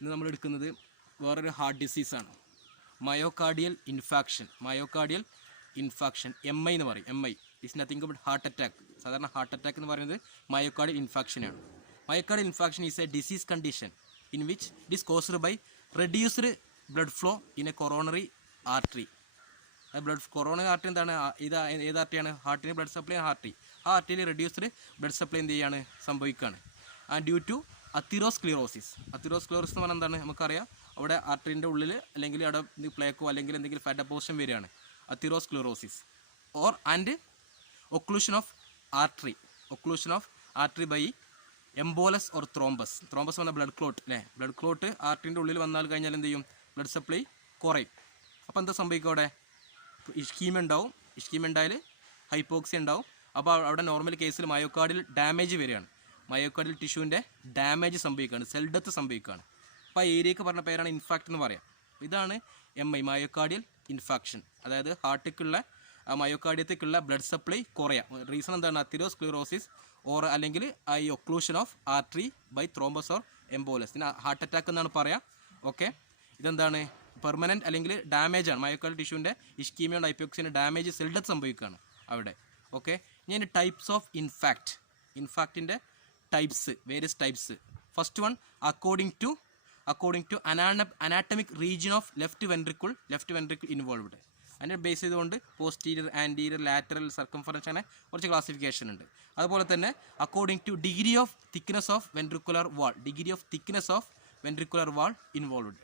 ഇന്ന് നമ്മൾ എടുക്കുന്നത് വേറൊരു ഹാർട്ട് ഡിസീസാണ്, മയോകാർഡിയൽ ഇൻഫാക്ഷൻ MI എന്ന് പറയും. MI is nothing but heart attack. സാധാരണ ഹാർട്ട് അറ്റാക്ക് എന്ന് പറയുന്നത് മയോകാർഡിയൽ ഇൻഫാക്ഷനാണ്. Myocardial infarction is a disease condition in which it is caused by reduced blood flow in a coronary artery. Coronary artery എന്താണ്? ഏത് ആർട്ടറിയാണ്? ഹാർട്ടിന് blood supply artery. ആ ആർട്ടറിയിൽ reduced blood supply എന്ത് ചെയ്യാണ്? സംഭവിക്കുകയാണ്. ആൻഡ് ഡ്യൂ ടു അതിറോസ്ക്ലിറോസിസ് എന്ന് പറഞ്ഞാൽ എന്താണ്? നമുക്കറിയാം, അവിടെ ആർട്ടറിൻ്റെ ഉള്ളിൽ അല്ലെങ്കിൽ അവിടെ പ്ലേക്കോ അല്ലെങ്കിൽ എന്തെങ്കിലും ഫാറ്റ് ഡെപ്പോസിഷൻ വരികയാണ്, atherosclerosis. Or and occlusion of artery by embolus or thrombus. പറഞ്ഞാൽ ബ്ലഡ് ക്ലോട്ട് അല്ലേ? ബ്ലഡ് ക്ലോട്ട് ആർട്ടറിൻ്റെ ഉള്ളിൽ വന്നാൽ കഴിഞ്ഞാൽ എന്ത് ചെയ്യും? ബ്ലഡ് സപ്ലൈ കുറയും. അപ്പോൾ എന്താ സംഭവിക്കും? അവിടെ ഇഷ്കീമിയ ഉണ്ടാവും. ഇഷ്കീമിയ ഉണ്ടായാൽ ഹൈപ്പോക്സി ഉണ്ടാവും. അപ്പോൾ അവിടെ നോർമൽ കേസിൽ മയോകാർഡിൽ ഡാമേജ് വരികയാണ്. മയോകാർഡിയൽ ടിഷ്യൂവിൻ്റെ ഡാമേജ് സംഭവിക്കുകയാണ്, സെൽ ഡെത്ത് സംഭവിക്കുകയാണ്. അപ്പോൾ ആ ഏരിയക്ക് പറഞ്ഞ പേരാണ് ഇൻഫാക്റ്റ് എന്ന് പറയാം. ഇതാണ് MI, മയോകാർഡിയൽ ഇൻഫാക്ഷൻ. അതായത് ഹാർട്ടിക്കുള്ള മയോകാർഡിയത്തേക്കുള്ള ബ്ലഡ് സപ്ലൈ കുറയാം. റീസൺ എന്താണ്? അതിറോസ്ക്ലിറോസിസ് ഓർ അല്ലെങ്കിൽ ഈ occlusion of artery by thrombus or embolus. ഇതിന് ഹാർട്ട് അറ്റാക്ക് എന്നാണ് പറയാം. ഓക്കെ, ഇതെന്താണ്? പെർമനൻറ്റ് അല്ലെങ്കിൽ ഡാമേജ് ആണ്. മയോകാർഡിയൽ ടിഷ്യൂവിൻ്റെ ഇഷ്കീമിയ ഹൈപ്പോക്സിൻ്റെ ഡാമേജ്, സെൽ ഡെത്ത് സംഭവിക്കുകയാണ് അവിടെ. ഓക്കെ, ഇനി ടൈപ്സ് ഓഫ് ഇൻഫാക്റ്റിൻ്റെ types, various types. First one, according to anatomic region of left ventricle involved. അതിനെ ബേസ് ചെയ്തുകൊണ്ട് പോസ്റ്റീരിയർ, ആൻറ്റീരിയർ, ലാറ്ററൽ, സർക്കംഫറൻസ്, അങ്ങനെ കുറച്ച് ക്ലാസിഫിക്കേഷൻ ഉണ്ട്. അതുപോലെ തന്നെ according to degree of thickness of ventricular wall involved.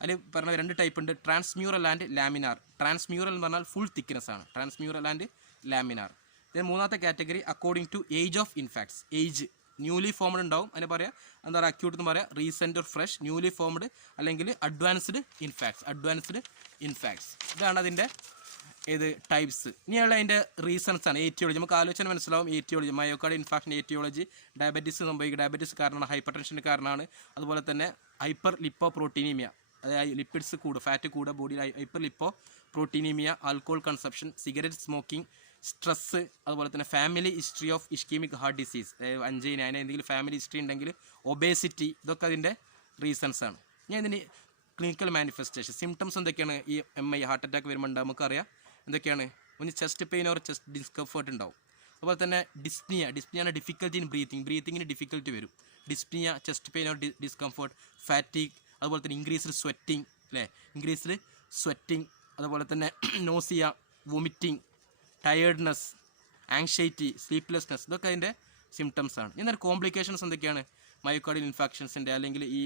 അതിൽ പറഞ്ഞ രണ്ട് ടൈപ്പ് ഉണ്ട്, ട്രാൻസ്മ്യൂറൽ ആൻഡ് ലാമിനാർ. ട്രാൻസ്മ്യൂറൽ എന്ന് പറഞ്ഞാൽ ഫുൾ തിക്നെസ് ആണ്, ട്രാൻസ്മ്യൂറൽ ആൻഡ് ലാമിനാർ. മൂന്നാമത്തെ category according to age of infarcts. Age newly formed ഉണ്ടാവും, അതിനെ പറയാം എന്താ പറയുക? അക്യൂട്ട് എന്ന് പറയാം, recent or fresh, newly formed അല്ലെങ്കിൽ അഡ്വാൻസ്ഡ് ഇൻഫാക്ട്സ്. ഇതാണ് അതിൻ്റെ ടൈപ്സ്. ഇനിയുള്ള അതിൻ്റെ റീസൺസ് ആണ്. ഏറ്റിയോളജി നമുക്ക് ആലോചന മനസ്സിലാവും. ഏറ്റിയോളജി, മയോകാർഡിയൽ ഇൻഫാക്ഷൻ ഏറ്റിയോളജി. ഡയബറ്റീസ് സംഭവിക്കുക, ഡയബറ്റീസ് കാരണമാണ്, ഹൈപ്പർ ടെൻഷൻ്റെ കാരണമാണ്. അതുപോലെ തന്നെ ഹൈപ്പർ ലിപ്പോപ്രോട്ടീനീമിയ, അതായത് ലിപ്പിഡ്സ് ഫാറ്റ് കൂടുക ബോഡിയിൽ, hyper lipoproteinaemia, alcohol consumption, cigarette smoking, stress, അതുപോലെ തന്നെ family history of ischaemic heart disease, angina, അതിന് എന്തെങ്കിലും ഫാമിലി ഹിസ്റ്ററി ഉണ്ടെങ്കിൽ, ഒബേസിറ്റി, ഇതൊക്കെ അതിൻ്റെ റീസൺസ് ആണ്. ഞാൻ ഇതിന് ക്ലിനിക്കൽ മാനിഫെസ്റ്റേഷൻ, സിംറ്റംസ് എന്തൊക്കെയാണ് ഈ MI ഹാർട്ട് അറ്റാക്ക് വരുമ്പോൾ ഉണ്ടാവും? നമുക്കറിയാം എന്തൊക്കെയാണ്. ഒന്ന് chest pain or chest discomfort ഉണ്ടാവും. അതുപോലെ തന്നെ ഡിസ്പ്നിയാണ് ഡിഫിക്കൽറ്റി ഇൻ ബ്രീത്തിങ്ങിന് ഡിഫിക്കൽറ്റി വരും. Dyspnoea, chest pain or discomfort, ഫാറ്റിക്, അതുപോലെ തന്നെ ഇൻക്രീസ്ഡ് സ്വെറ്റിംഗ്, അതുപോലെ തന്നെ nausea, vomiting, tiredness, anxiety, sleeplessness, ഇതൊക്കെ അതിൻ്റെ സിംറ്റംസ് ആണ്. എന്നാൽ കോംപ്ലിക്കേഷൻസ് എന്തൊക്കെയാണ്? മയോകാർഡിയൽ ഇൻഫാക്ഷൻസിൻ്റെ അല്ലെങ്കിൽ ഈ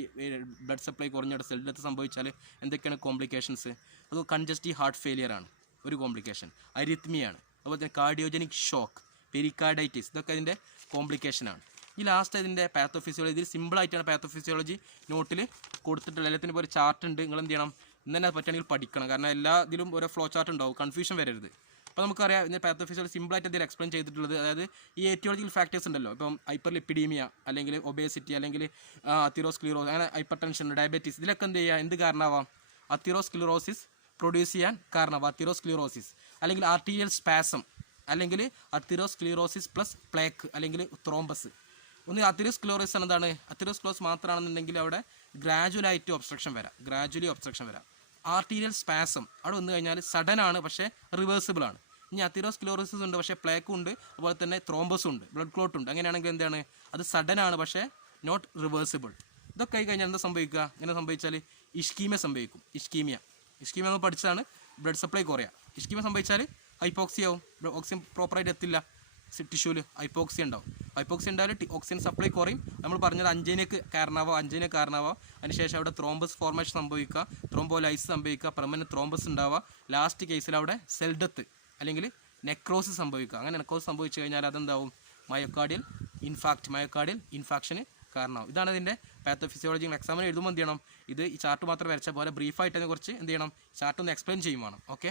ബ്ലഡ് സപ്ലൈ കുറഞ്ഞിട്ട് സെൽ ഡെത്ത് സംഭവിച്ചാൽ എന്തൊക്കെയാണ് കോംപ്ലിക്കേഷൻസ്? അത് കൺജസ്റ്റീവ് ഹാർട്ട് ഫെയിലിയർ ആണ് ഒരു കോംപ്ലിക്കേഷൻ, അരിത്മിയാണ്, അതുപോലെ തന്നെ കാർഡിയോജനിക് ഷോക്ക്, പെരിക്കാർഡൈറ്റിസ്, ഇതൊക്കെ അതിൻ്റെ കോംപ്ലിക്കേഷനാണ്. ഈ ലാസ്റ്റ് ഇതിൻ്റെ പാത്തോഫിസിയോളജി, ഇതിൽ സിമ്പിളായിട്ടാണ് പാത്തോഫിസിയോളജി നോട്ടിൽ കൊടുത്തിട്ടുള്ള. എല്ലാത്തിനും ഇപ്പോൾ ഒരു ചാർട്ട് ഉണ്ട്, നിങ്ങൾ എന്ത് ചെയ്യണം? ഇന്നെ പറ്റുകയാണെങ്കിൽ പഠിക്കണം, കാരണം എല്ലാ ഇതിലും ഓരോ ഫ്ലോ ചാർട്ട് ഉണ്ടാവും, കൺഫ്യൂഷൻ വരരുത്. അപ്പോൾ നമുക്കറിയാം ഇതിൻ്റെ പാത്തോഫിസിയോളജി സിമ്പിളായിട്ട് ഇതിൽ എക്സ്പ്ലെയിൻ ചെയ്തിട്ടുള്ളത്. അതായത് ഈ ഏറ്റിയോളജിക്കൽ ഫാക്ടേഴ്സ് ഉണ്ടല്ലോ, ഇപ്പം ഹൈപ്പർ ലിപ്പിഡീമിയ അല്ലെങ്കിൽ ഒബേസിറ്റി അല്ലെങ്കിൽ അതിറോസ്ക്ലിറോസ്, അങ്ങനെ ഹൈപ്പർ ടെൻഷൻ, ഡയബറ്റീസ്, ഇതിലൊക്കെ എന്ത് ചെയ്യുക? എന്ത് കാരണമാവാം? അതിറോസ്ക്ലിറോസിസ് പ്രൊഡ്യൂസ് ചെയ്യാൻ കാരണമാവാം. അതിറോസ്ക്ലിറോസിസ് അല്ലെങ്കിൽ ആർട്ടീരിയൽ സ്പാസം അല്ലെങ്കിൽ അതിറോസ്ക്ലിറോസിസ് പ്ലസ് പ്ലേക്ക് അല്ലെങ്കിൽ ത്രോംബസ്. ഒന്ന് അതിറോസ്ക്ലിറോസിസ് എന്താണ്? അതിറോസ്ക്ലിറോസിസ് മാത്രമാണെന്നുണ്ടെങ്കിൽ അവിടെ ഗ്രാജുവലി ഒബ്സ്ട്രക്ഷൻ വരാം. ആർട്ടീരിയൽ സ്പാസം അവിടെ വന്നു കഴിഞ്ഞാൽ സഡൻ ആണ്, പക്ഷേ റിവേഴ്സിബിൾ ആണ്. ഇനി അതിറോസ്ക്ലിറോസിസ് ഉണ്ട്, പക്ഷേ പ്ലേക്കും ഉണ്ട്, അതുപോലെ തന്നെ ത്രോംബസും ഉണ്ട്, ബ്ലഡ് ക്ലോട്ട് ഉണ്ട്. അങ്ങനെയാണെങ്കിൽ എന്താണ്? അത് സഡൻ ആണ്, പക്ഷേ നോട്ട് റിവേഴ്സിബിൾ. ഇതൊക്കെ ആയി കഴിഞ്ഞാൽ എന്താ സംഭവിക്കുക? ഇങ്ങനെ സംഭവിച്ചാൽ ഇഷ്കീമിയ സംഭവിക്കും. ഇഷ്കീമിയ നമ്മൾ പഠിച്ചതാണ്, ബ്ലഡ് സപ്ലൈ കുറയാം. ഇഷ്കീമിയ സംഭവിച്ചാൽ ഹൈപ്പോക്സി ആവും, ഓക്സിജൻ പ്രോപ്പറായിട്ട് എത്തില്ല ടിഷ്യൂവിൽ, ഹൈപ്പോക്സി ഉണ്ടാവും. ഹൈപ്പോക്സി ഉണ്ടായാൽ ഓക്സിജൻ സപ്ലൈ കുറയും. നമ്മൾ പറഞ്ഞത് അഞ്ചൈനക്ക് കാരണമാവാം. അതിനുശേഷം അവിടെ ത്രോംബസ് ഫോർമേഷൻ സംഭവിക്കുക, ത്രോംബോലൈസ് സംഭവിക്കുക, പെർമനന്റ് ത്രോംബസ് ഉണ്ടാവുക. ലാസ്റ്റ് കേസിൽ അവിടെ സെൽ ഡെത്ത് അല്ലെങ്കിൽ നെക്രോസിസ് സംഭവിക്കുക. അങ്ങനെ നെക്രോസിസ് സംഭവിച്ചു കഴിഞ്ഞാൽ അതെന്താവും? മയോകാർഡിയൽ ഇൻഫാക്ഷന് കാരണമാവും. ഇതാണ് ഇതിൻ്റെ പാത്തോഫിസിയോളജി. എക്സാമിന് എഴുതുമ്പോൾ എന്ത് ചെയ്യണം? ഇത് ഈ ചാർട്ട് മാത്രം വരച്ച പോലെ ബ്രീഫായിട്ട് കുറച്ച് എന്ത് ചെയ്യണം? ചാർട്ട് ഒന്ന് എക്സ്പ്ലെയിൻ ചെയ്യും വേണം. ഓക്കെ.